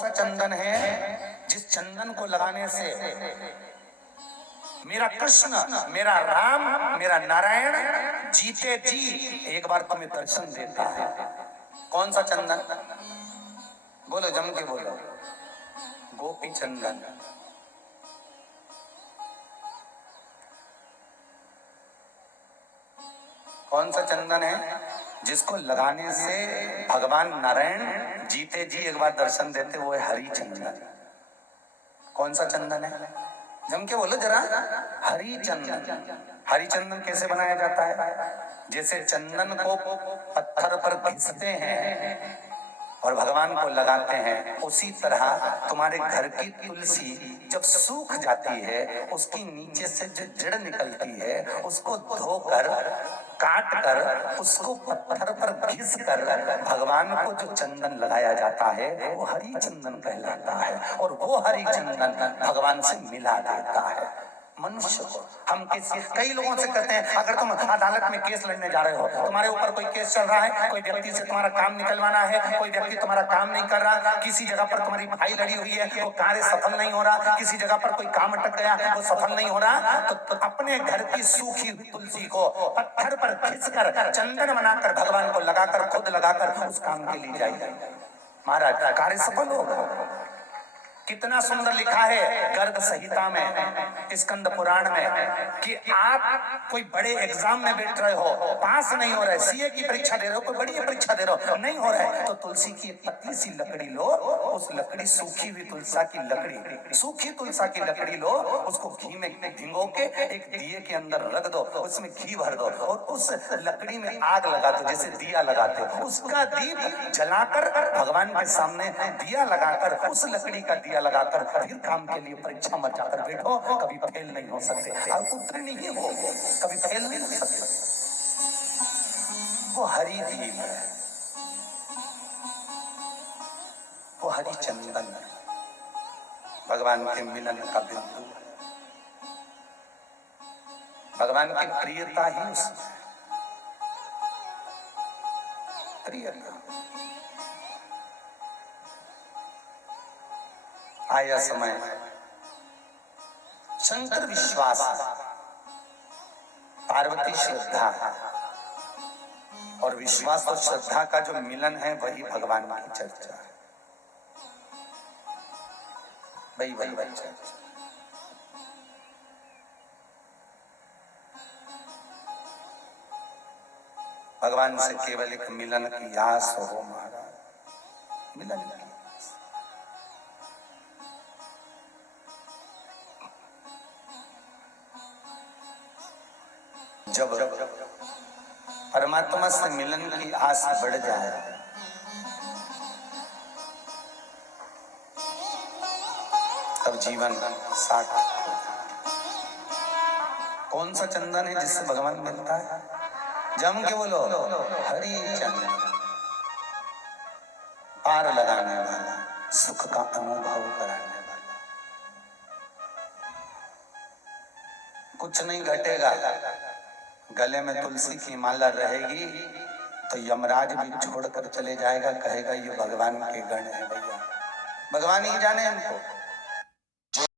सा चंदन है जिस चंदन को लगाने से मेरा कृष्ण, मेरा राम, मेरा नारायण जीते जी एक बार तुम्हें दर्शन देता है? कौन सा चंदन? बोलो, जम के बोलो। गोपी चंदन। कौन सा चंदन है जिसको लगाने से भगवान नारायण जीते जी एक बार दर्शन देते? वो है हरि चंदन। कौन सा चंदन है? जम के बोलो जरा। हरि चंदन। हरि चंदन कैसे बनाया जाता है? जैसे चंदन को पत्थर पर घिसते हैं और भगवान को लगाते हैं, उसी तरह तुम्हारे घर की तुलसी जब सूख जाती है, उसकी नीचे से जो जड़ निकलती है उसको धोकर काट कर उसको पत्थर पर घिस कर भगवान को जो चंदन लगाया जाता है वो हरि चंदन कहलाता है। और वो हरि चंदन भगवान से मिला देता है मनुष्य को। हम कई लोगों से कहते हैं, अगर तुम अदालत में केस लड़ने जा रहे हो, तुम्हारे ऊपर कोई केस चल रहा है, कोई व्यक्ति से तुम्हारा काम निकलवाना है, कोई व्यक्ति तुम्हारा काम नहीं कर रहा, किसी जगह पर तुम्हारी फाइल लड़ी हुई है, वो कार्य सफल नहीं हो रहा, किसी जगह पर कोई काम अटक गया, वो सफल नहीं हो रहा, तो अपने घर की सूखी हुई तुलसी को पत्थर पर खींचकर चंदन बनाकर भगवान को लगाकर, खुद लगाकर उस काम के लिए जाइए, महाराज कार्य सफल होगा। कितना सुंदर लिखा है गर्ग संहिता में, स्कंद पुराण में, कि आप कोई बड़े एग्जाम में बैठ रहे हो, पास नहीं हो रहे, सीए की परीक्षा दे रहे हो, कोई बड़ी परीक्षा दे रहे हो, नहीं हो रहा है, तो तुलसी की एक पतली सी लकड़ी लो, उस लकड़ी सूखी हुई तुलसा की लकड़ी, सूखी तुलसा की लकड़ी लो, उसको घी में भिगो के एक दिए के अंदर रख दो, उसमें घी भर दो और उस लकड़ी में आग लगा दो, जैसे दिया लगाते हो, उसका दीप जलाकर भगवान के सामने दिया लगाकर, उस लकड़ी का दिया लगाकर फिर काम के लिए परीक्षा में जाकर बैठो, कभी फेल नहीं हो सकते, और उत्तीर्ण नहीं हो, कभी फेल नहीं हो सकते। वो हरि दीप है, वो हरि चंदन है, भगवान के मिलन का बिंदु है, भगवान की प्रियता ही उसमें, प्रियता। आया समय शंकर विश्वास, पार्वती श्रद्धा, और विश्वास और श्रद्धा का जो मिलन है वही भगवान की चर्चा है, वही चर्चा। भगवान से केवल एक मिलन की आस हो महाराज, मिलन की। जब परमात्मा से मिलन की आस बढ़ जाए, तब जीवन सार्थक हो जाए। कौन सा चंदन है जिससे भगवान मिलता है? जम के बोलो, हरि चंदन। पार लगाने वाला, सुख का अनुभव कराने वाला। कुछ नहीं घटेगा, गले में तुलसी की माला रहेगी तो यमराज भी छोड़कर चले जाएगा, कहेगा ये भगवान के गण है भैया, भगवान ही जाने इनको।